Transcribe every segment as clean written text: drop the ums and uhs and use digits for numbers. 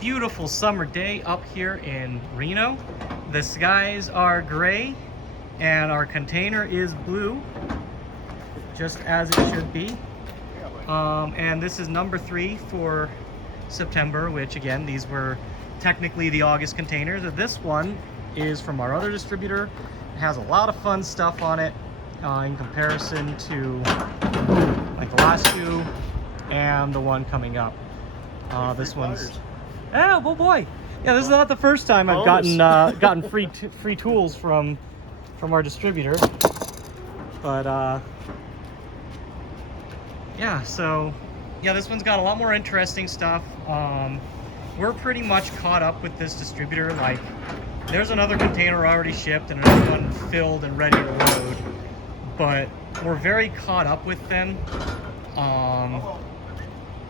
beautiful summer day up here in Reno. The skies are gray and our container is blue, just as it should be. And this is number 3 for September, which again, these were technically the August containers. This one is from our other distributor. It has a lot of fun stuff on it in comparison to like the last 2 and the one coming up. This one's, oh boy, yeah. This is not the first time I've gotten free tools from our distributor, but yeah. So yeah, this one's got a lot more interesting stuff. We're pretty much caught up with this distributor. Like, there's another container already shipped and another one filled and ready to load, but we're very caught up with them.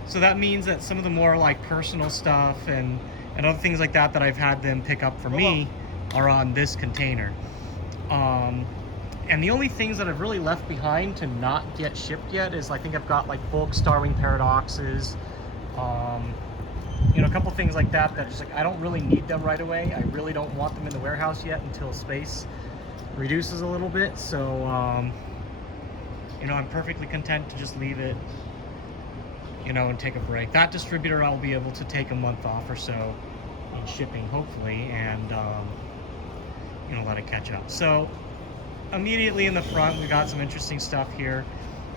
So that means that some of the more like personal stuff and other things like that that I've had them pick up for me are on this container. And the only things that I've really left behind to not get shipped yet is I think I've got like bulk Starwing paradoxes, you know, a couple things like that that just like I don't really need them right away. I really don't want them in the warehouse yet until space reduces a little bit. So you know, I'm perfectly content to just leave it, you know, and take a break. That distributor I'll be able to take a month off or so in shipping, hopefully, and you know, let it catch up. So immediately in the front, we got some interesting stuff here.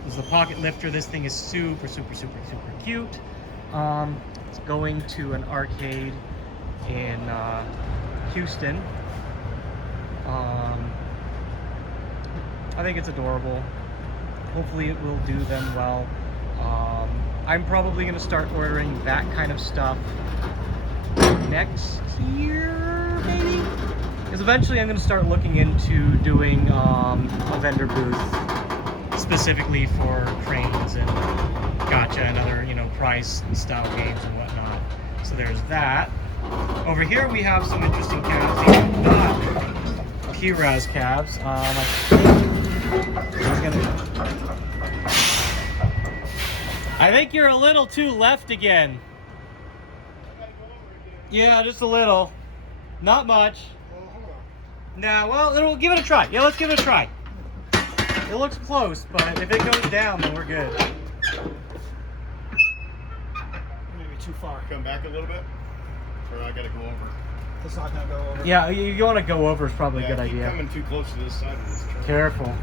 This is the pocket lifter. This thing is super cute. It's going to an arcade in Houston. I think it's adorable. Hopefully it will do them well. I'm probably going to start ordering that kind of stuff next year, maybe? Because eventually I'm going to start looking into doing a vendor booth specifically for cranes and gacha and other, you know, price and style games and whatnot. So there's that. Over here we have some interesting cabs. These are not PRas cabs. I think you're a little too left again. Yeah, just a little. Not much. Nah, well, we'll give it a try. Yeah, let's give it a try. It looks close, but if it goes down, then we're good. Maybe too far. Come back a little bit? Or I gotta go over? It's not gonna go over. Yeah, you want to go over is probably a good idea. Coming too close to this side of this truck. Careful.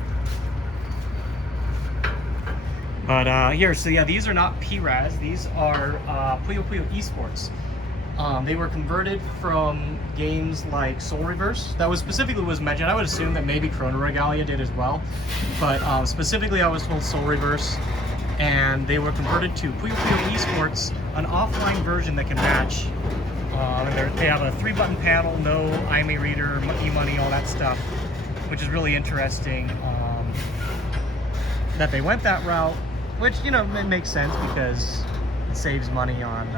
But here, so yeah, these are not PRas. These are Puyo Puyo eSports. They were converted from games like Soul Reverse. That was specifically was mentioned. I would assume that maybe Chrono Regalia did as well. But specifically I was told Soul Reverse. And they were converted to Puyo Puyo eSports, an offline version that can match. They have a 3-button panel, no IMA reader, e-money, all that stuff, which is really interesting that they went that route, which, you know, it makes sense because it saves money on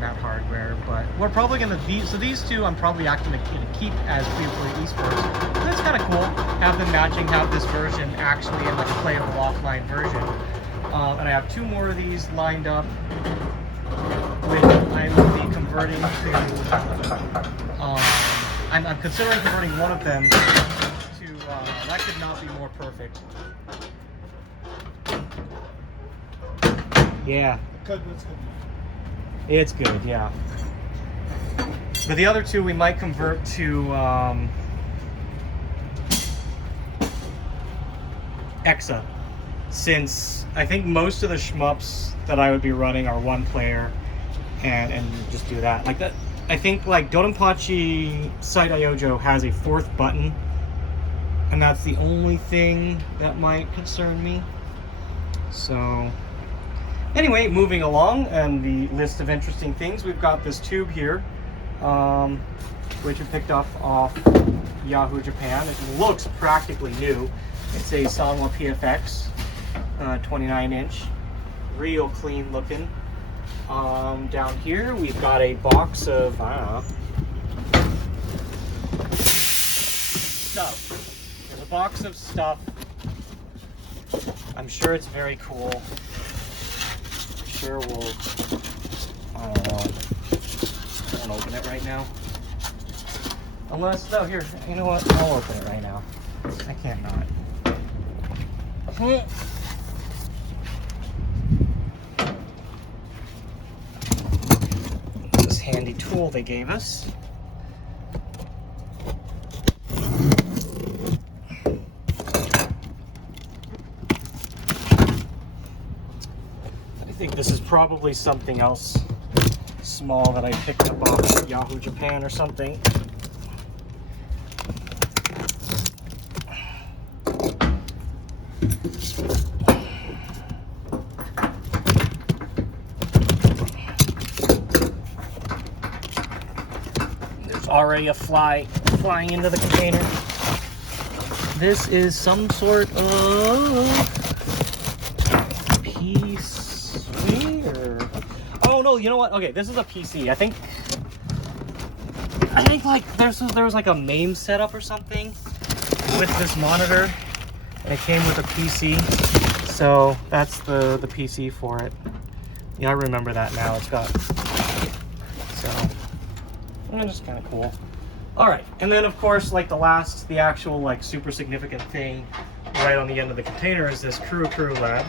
that hardware. But we're probably going to, so these two I'm probably actually going to keep as Puyo Puyo eSports. So that's kind of cool, have them matching, have this version actually in like a playable offline version. And I have 2 more of these lined up, which I will be converting to, I'm considering converting one of them to, that could not be more perfect. Yeah. It's good, yeah. But the other 2 we might convert to Exa, since I think most of the shmups that I would be running are 1 player, and just do that. Like that, I think like Donpachi Site Iojo has a 4th button, and that's the only thing that might concern me. So anyway, moving along, and the list of interesting things, we've got this tube here, which we picked up off Yahoo Japan. It looks practically new. It's a Sanwa PFX, 29-inch, real clean looking. Down here we've got a box of, I don't know, stuff. There's a box of stuff. I'm sure it's very cool. Sure will, I don't know, now. Unless, no, here, you know what? I'll open it right now. I can't not. This handy tool they gave us. I think this is probably something else small that I picked up off Yahoo Japan or something. There's already a fly flying into the container. This is some sort of PC or... Oh no, you know what? Okay, this is a PC. I think like there was like a MAME setup or something with this monitor, and it came with a PC. So that's the PC for it. Yeah, I remember that now. It's got, so it's kind of cool. All right, and then of course, like the actual like super significant thing right on the end of the container is this Curu Curu Lab.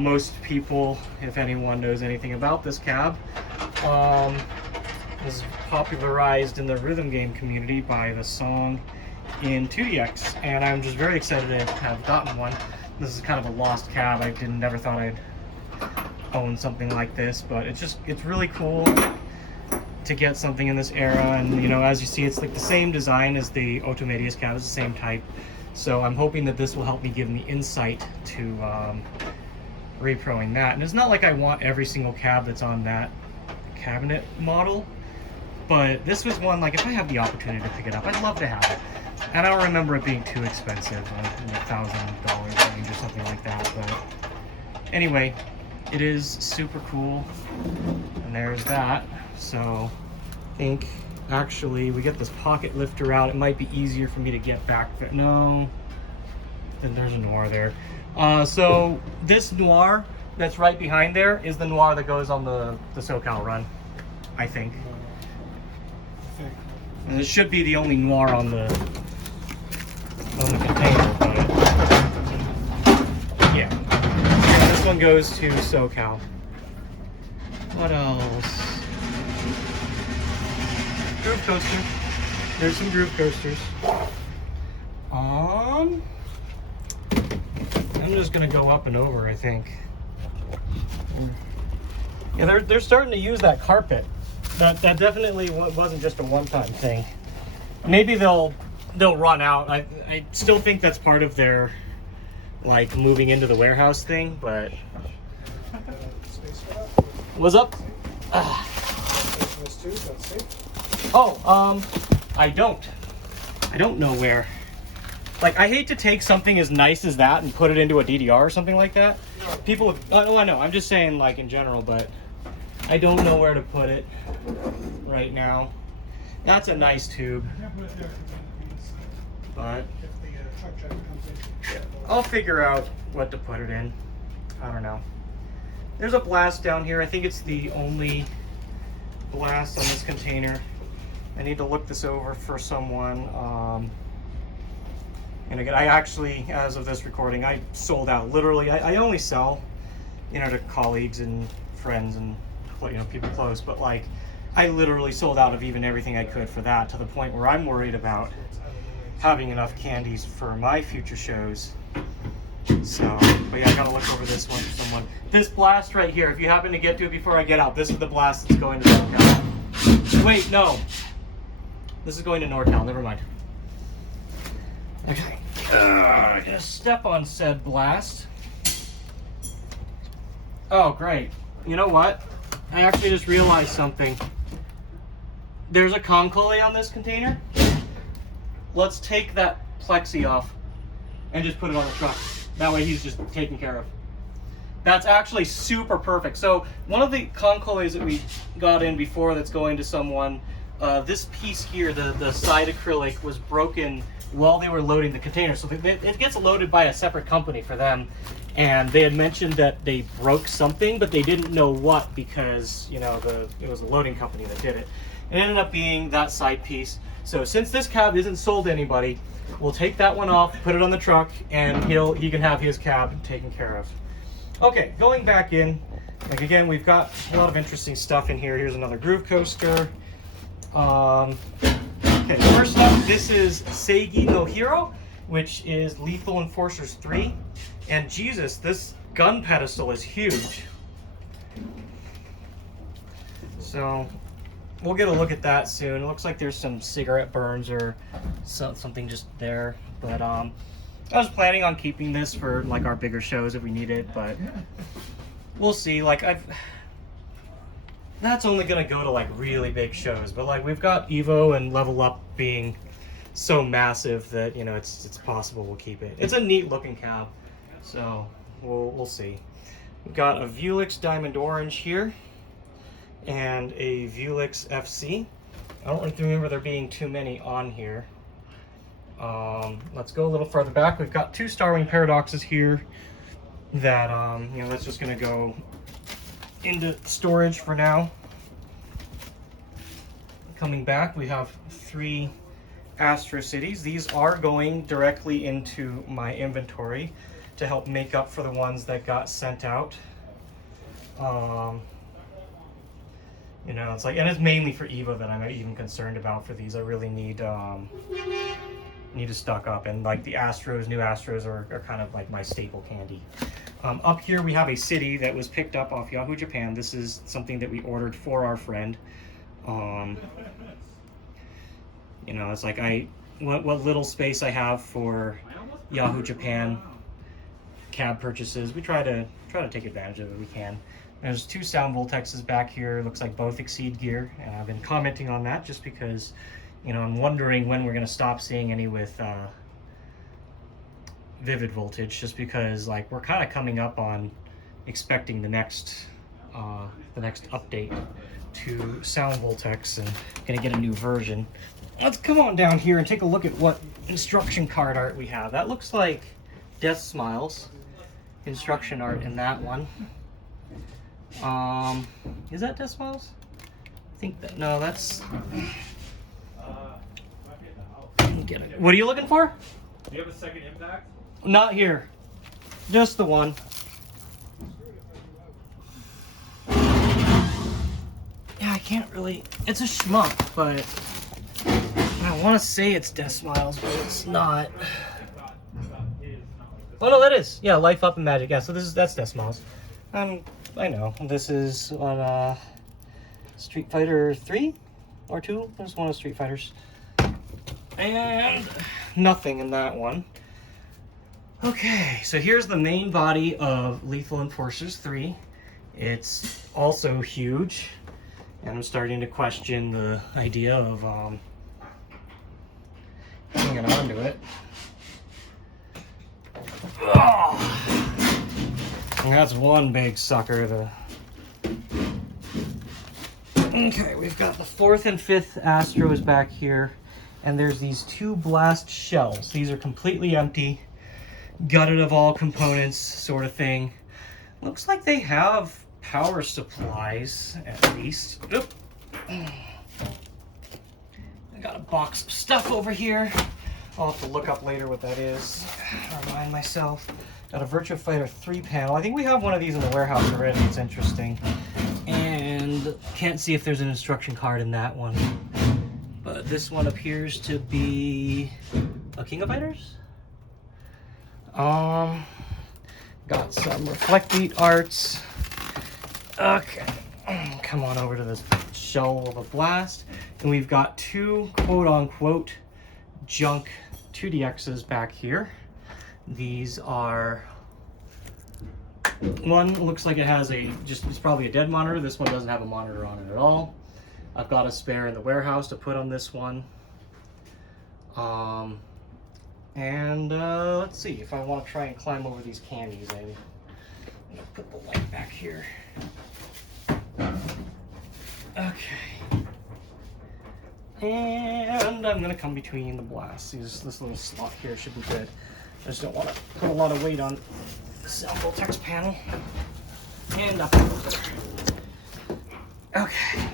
Most people, if anyone knows anything about this cab, was popularized in the rhythm game community by the song in 2DX, and I'm just very excited to have gotten one. This is kind of a lost cab. I never thought I'd own something like this, but it's really cool to get something in this era. And you know, as you see, it's like the same design as the Automedius cab. It's the same type, so I'm hoping that this will help me give me insight to reproing that. And it's not like I want every single cab that's on that cabinet model, but this was one, like, if I have the opportunity to pick it up, I'd love to have it. And I don't remember it being too expensive, like $1,000 range or something like that. But anyway, it is super cool, and there's that. So I think actually we get this pocket lifter out. It might be easier for me to get back there. No, then there's a Noir there. So this Noir that's right behind there is the Noir that goes on the SoCal run, I think. And it should be the only Noir on the container, but yeah. And this one goes to SoCal. What else? Groove coaster. There's some groove coasters. I'm just gonna go up and over, I think. Yeah, they're starting to use that carpet. That definitely wasn't just a one-time thing. Maybe they'll run out. I still think that's part of their like moving into the warehouse thing, but what's up? Oh, I don't know where. Like, I hate to take something as nice as that and put it into a DDR or something like that. People, oh, I know, I'm just saying like in general, but I don't know where to put it right now. That's a nice tube, but I'll figure out what to put it in. I don't know. There's a blast down here. I think it's the only blast on this container. I need to look this over for someone. And again, I actually, as of this recording, I sold out. Literally, I only sell, you know, to colleagues and friends and, you know, people close. But like, I literally sold out of even everything I could for that, to the point where I'm worried about having enough candies for my future shows. So, but yeah, I gotta look over this one for someone. This blast right here, if you happen to get to it before I get out, this is the blast that's going to NorCal. Wait, no. This is going to NorCal, never mind. Okay. I'm gonna step on said blast. Oh, great. You know what? I actually just realized something. There's a concole on this container. Let's take that plexi off and just put it on the truck. That way he's just taken care of. That's actually super perfect. So one of the concoles that we got in before that's going to someone, this piece here, the side acrylic, was broken while they were loading the container. So it gets loaded by a separate company for them. And they had mentioned that they broke something, but they didn't know what because, you know, it was the loading company that did it. It ended up being that side piece. So since this cab isn't sold to anybody, we'll take that one off, put it on the truck, and he can have his cab taken care of. Okay, going back in, like again, we've got a lot of interesting stuff in here. Here's another groove coaster. Okay, first up, this is Seigi no Hero, which is Lethal Enforcers 3. And Jesus, this gun pedestal is huge. So we'll get a look at that soon. It looks like there's some cigarette burns or something just there. But I was planning on keeping this for like our bigger shows if we need it, but we'll see. Like that's only gonna go to like really big shows, but like we've got Evo and Level Up being so massive that, you know, it's possible we'll keep it. It's a neat looking cab, so we'll see. We've got a Vuelix Diamond Orange here and a Vuelix FC. I don't really remember there being too many on here. Let's go a little further back. We've got two Starwing Paradoxes here that you know, that's just gonna go into storage for now. Coming back, we have 3 Astro Cities. These are going directly into my inventory to help make up for the ones that got sent out. You know, it's like, and it's mainly for Evo that I'm even concerned about for these. I really need to stock up, and like the Astros, new Astros are kind of like my staple candy. Up here we have a city that was picked up off Yahoo Japan. This is something that we ordered for our friend. You know, it's like what little space I have for Yahoo Japan cab purchases, we try to take advantage of it if we can. There's 2 sound Voltexes back here. Looks like both exceed gear, and I've been commenting on that just because, you know, I'm wondering when we're going to stop seeing any with Vivid Voltage, just because like we're kind of coming up on expecting the next update to Sound Voltex and gonna get a new version. Let's come on down here and take a look at what instruction card art we have. That looks like Death Smiles instruction art in that one. Is that Death Smiles? I think that, no, that's get it. What are you looking for? Do you have a second impact? Not here, just the one. Yeah, I can't really, it's a shmup, but I want to say it's Death Smiles, but it's not. Oh no, that is, yeah, Life Up and Magic. Yeah, so that's Death Smiles. I know this is on Street Fighter 3 or 2. There's one of Street Fighters, and nothing in that one. Okay, so here's the main body of Lethal Enforcers 3. It's also huge, and I'm starting to question the idea of hanging on to it. Oh, and that's one big sucker. Okay, we've got the 4th and 5th Astros back here, and there's these 2 blast shells. These are completely empty, gutted of all components sort of thing. Looks like they have power supplies at least. Oop. I got a box of stuff over here. I'll have to look up later what that is. Remind myself. Got a Virtua Fighter 3 panel. I think we have one of these in the warehouse already. It's interesting. And can't see if there's an instruction card in that one. But this one appears to be a King of Fighters. Got some Reflect Beat arts. Okay, come on over to this shell of a blast. And we've got 2 quote-unquote junk 2DXs back here. These are, one looks like it has it's probably a dead monitor. This one doesn't have a monitor on it at all. I've got a spare in the warehouse to put on this one. Let's see if I want to try and climb over these candies. I'm gonna put the light back here. Okay. And I'm gonna come between the blasts. This little slot here should be good. I just don't want to put a lot of weight on the cell text panel. And up over there. Okay.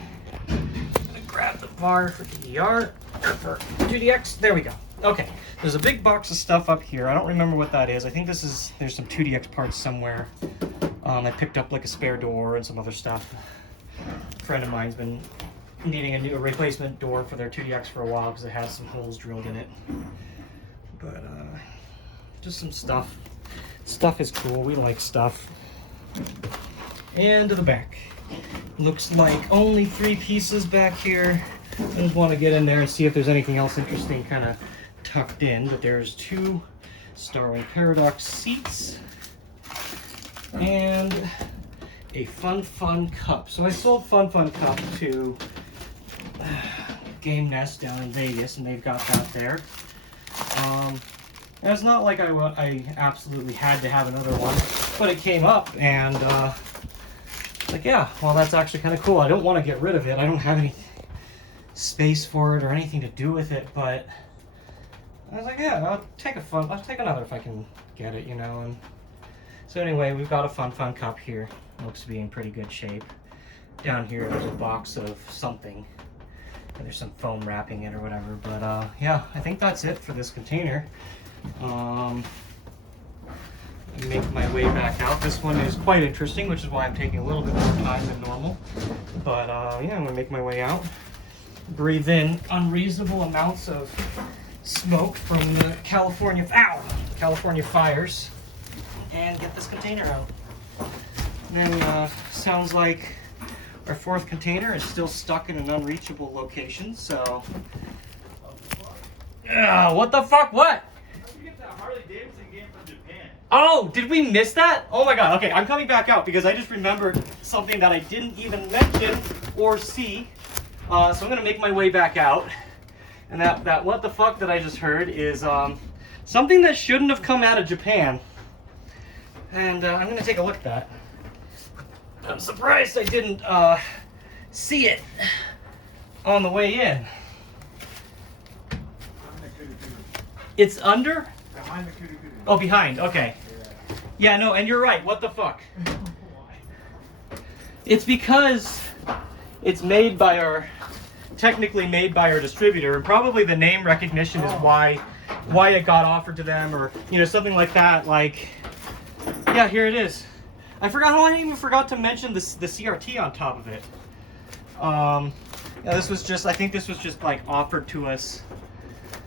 I'm gonna grab the bar for DDR, or for 2DX. There we go. Okay. There's a big box of stuff up here. I don't remember what that is. I think there's some 2DX parts somewhere. I picked up like a spare door and some other stuff. A friend of mine's been needing a replacement door for their 2DX for a while because it has some holes drilled in it. But just some stuff. Stuff is cool. We like stuff. And to the back. Looks like only 3 pieces back here. I just want to get in there and see if there's anything else interesting kind of tucked in. But there's 2 Starwing Paradox seats and a Fun cup. So I sold Fun cup to Game Nest down in Vegas, and they've got that there. And it's not like I absolutely had to have another one, but it came up, and like, yeah, well, that's actually kind of cool. I don't want to get rid of it. I don't have any space for it or anything to do with it, but I was like, yeah, I'll take another if I can get it, you know. And so anyway, we've got a Fun cup here. Looks to be in pretty good shape. Down here, there's a box of something. And there's some foam wrapping it or whatever. But yeah, I think that's it for this container. Make my way back out. This one is quite interesting, which is why I'm taking a little bit more time than normal. But yeah, I'm gonna make my way out. Breathe in unreasonable amounts of smoke from the California fires, and get this container out. And then sounds like our 4th container is still stuck in an unreachable location. So, what the fuck? What? How'd you get that Harley Davidson game from Japan? Oh, did we miss that? Oh my god. Okay, I'm coming back out because I just remembered something that I didn't even mention or see. So I'm gonna make my way back out. And that what the fuck that I just heard is something that shouldn't have come out of Japan. And I'm gonna take a look at that. I'm surprised I didn't see it on the way in. It's under? Behind the Curu Curu. Oh, behind. Okay. Yeah, no, and you're right. What the fuck? It's because it's made by technically made by our distributor, and probably the name recognition is why it got offered to them, or you know, something like that. Like, yeah, here it is. I even forgot to mention the CRT on top of it. Yeah, this was just, I think this was just like offered to us.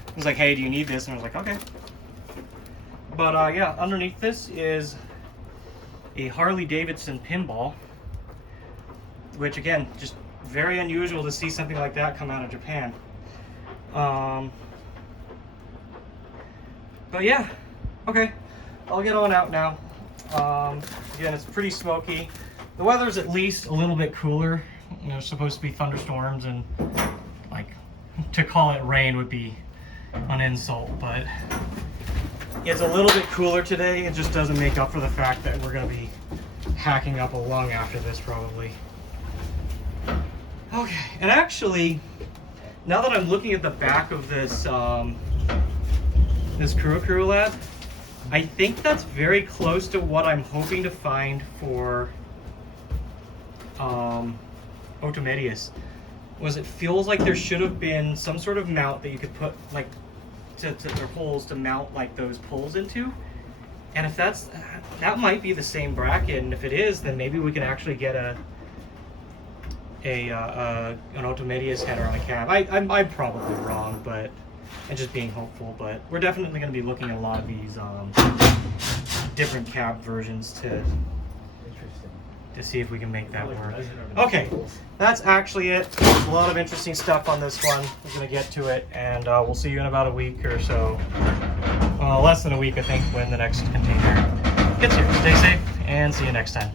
It was like, hey, do you need this? And I was like, okay. But yeah, underneath this is a Harley Davidson pinball, which again, just very unusual to see something like that come out of Japan. But yeah, okay, I'll get on out now. Again, it's pretty smoky. The weather's at least a little bit cooler. You know, it's supposed to be thunderstorms, and like, to call it rain would be an insult, but it's a little bit cooler today. It just doesn't make up for the fact that we're going to be hacking up a lung after this, probably. Okay, and actually, now that I'm looking at the back of this this Curu Curu Lab, I think that's very close to what I'm hoping to find for Otomedius. It feels like there should have been some sort of mount that you could put like to their holes to mount like those poles into. And if that might be the same bracket, and if it is, then maybe we can actually get an Otomedius header on a cab. I'm probably wrong, but and just being hopeful, but we're definitely going to be looking at a lot of these different cab versions to see if we can make that work. Okay, that's actually it. There's a lot of interesting stuff on this one. We're going to get to it, and we'll see you in about a week or so. Less than a week, I think, when the next container gets here. Stay safe, and see you next time.